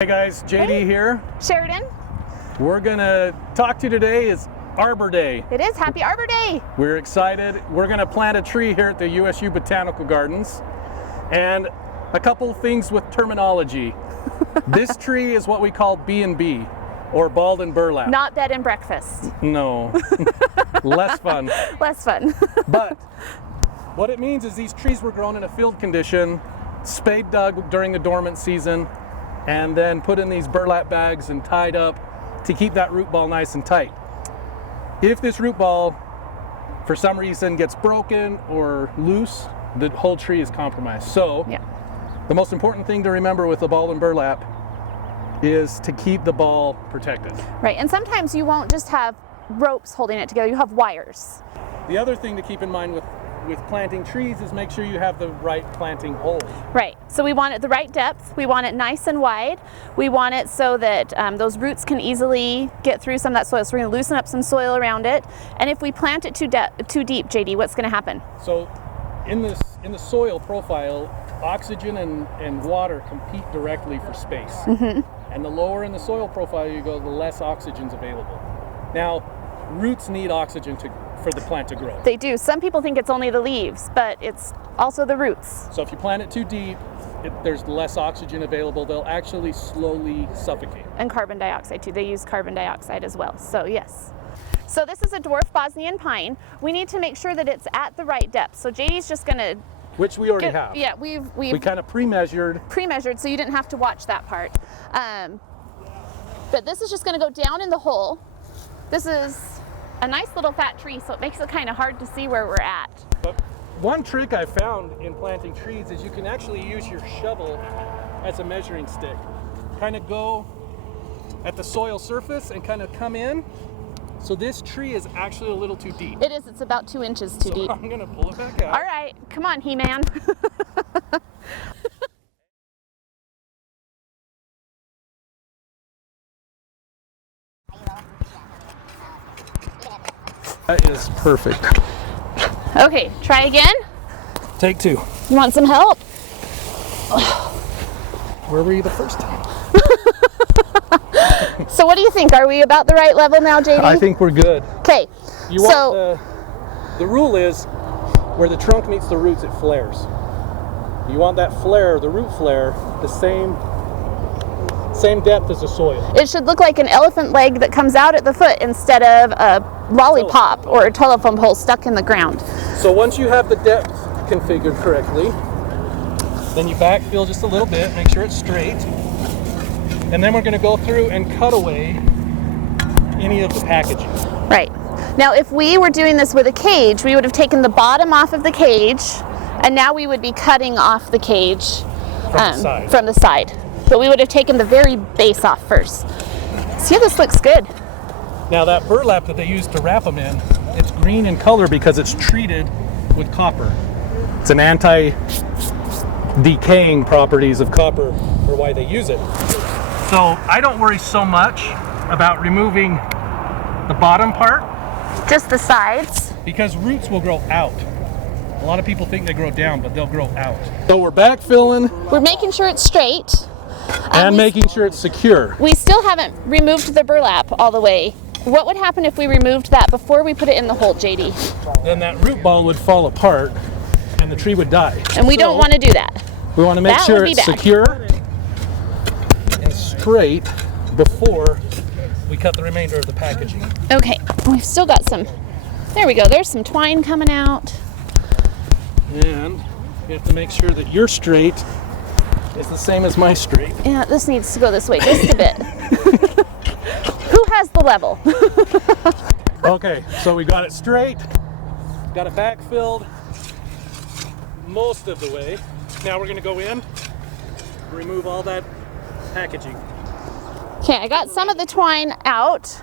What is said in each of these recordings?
Hey guys, JD here. Sheridan. We're gonna talk to you today is Arbor Day. It is Happy Arbor Day. We're excited. We're gonna plant a tree here at the USU Botanical Gardens. And a couple things with terminology. This tree is what we call B&B, or Balled and Burlapped. Not bed and breakfast. No, less fun. Less fun. But what it means is these trees were grown in a field condition, spade dug during the dormant season, and then put in these burlap bags and tied up to keep that root ball nice and tight. If this root ball, for some reason, gets broken or loose, the whole tree is compromised. So, Yeah. the most important thing to remember with the ball and burlap is to keep the ball protected. Right, and sometimes you won't just have ropes holding it together, you have wires. The other thing to keep in mind with planting trees is make sure you have the right planting hole. Right, so we want it the right depth, we want it nice and wide, we want it so that those roots can easily get through some of that soil, so we're going to loosen up some soil around it. And if we plant it too deep, JD, what's going to happen? So in the soil profile, oxygen and water compete directly for space. Mm-hmm. And the lower in the soil profile you go, the less oxygen's available. Now, roots need oxygen for the plant to grow. They do. Some people think it's only the leaves, but it's also the roots. So if you plant it too deep, there's less oxygen available. They'll actually slowly suffocate. And carbon dioxide too. They use carbon dioxide as well. So yes. So this is a dwarf Bosnian pine. We need to make sure that it's at the right depth. So JD's just going to Which we already have. Yeah, we kind of pre-measured. Pre-measured, so you didn't have to watch that part. But this is just going to go down in the hole. This is a nice little fat tree, so it makes it kind of hard to see where we're at. But one trick I found in planting trees is you can actually use your shovel as a measuring stick. Kind of go at the soil surface and kind of come in. So this tree is actually a little too deep. It is. It's about 2 inches too deep. I'm gonna pull it back out. All right, come on, He-Man. That is perfect. Okay, try again. Take two. You want some help? Where were you the first time? So what do you think? Are we about the right level now, JD? I think we're good. Okay. You want the rule is where the trunk meets the roots, it flares. You want that flare, the root flare, the same depth as the soil. It should look like an elephant leg that comes out at the foot instead of a lollipop or a telephone pole stuck in the ground. So once you have the depth configured correctly, then you backfill just a little bit, make sure it's straight. And then we're going to go through and cut away any of the packaging. Right. Now, if we were doing this with a cage, we would have taken the bottom off of the cage, and now we would be cutting off the cage from the side. But we would have taken the very base off first. See, this looks good. Now that burlap that they use to wrap them in, it's green in color because it's treated with copper. It's an anti-decaying properties of copper for why they use it. So I don't worry so much about removing the bottom part. Just the sides. Because roots will grow out. A lot of people think they grow down, but they'll grow out. So we're backfilling. We're making sure it's straight. And making sure it's secure. We still haven't removed the burlap all the way. What would happen if we removed that before we put it in the hole, JD? Then that root ball would fall apart and the tree would die. And we don't want to do that. We want to make sure it's secure and straight before we cut the remainder of the packaging. Okay, we've still got some, there we go, there's some twine coming out. And you have to make sure that your straight is the same as my straight. Yeah, this needs to go this way just a bit. Who has the level? Okay, so we got it straight, got it backfilled most of the way. Now we're going to go in, remove all that packaging. Okay, I got some of the twine out.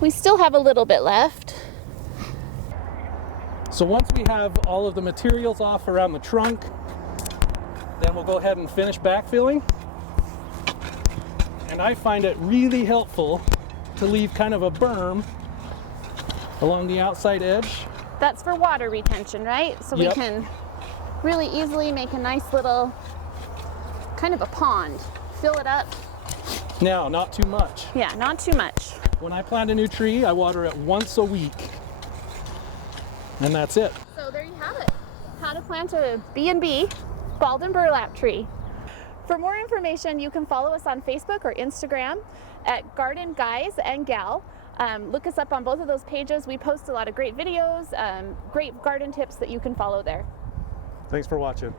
We still have a little bit left. So once we have all of the materials off around the trunk, then we'll go ahead and finish backfilling. And I find it really helpful to leave kind of a berm along the outside edge. That's for water retention, right? So we can really easily make a nice little kind of a pond. fill it up. No, not too much. Yeah, not too much. When I plant a new tree, I water it once a week. And that's it. So there you have it. How to plant a B&B balled and burlap tree. For more information, you can follow us on Facebook or Instagram at Garden Guys and Gal. Look us up on both of those pages. We post a lot of great videos, great garden tips that you can follow there. Thanks for watching.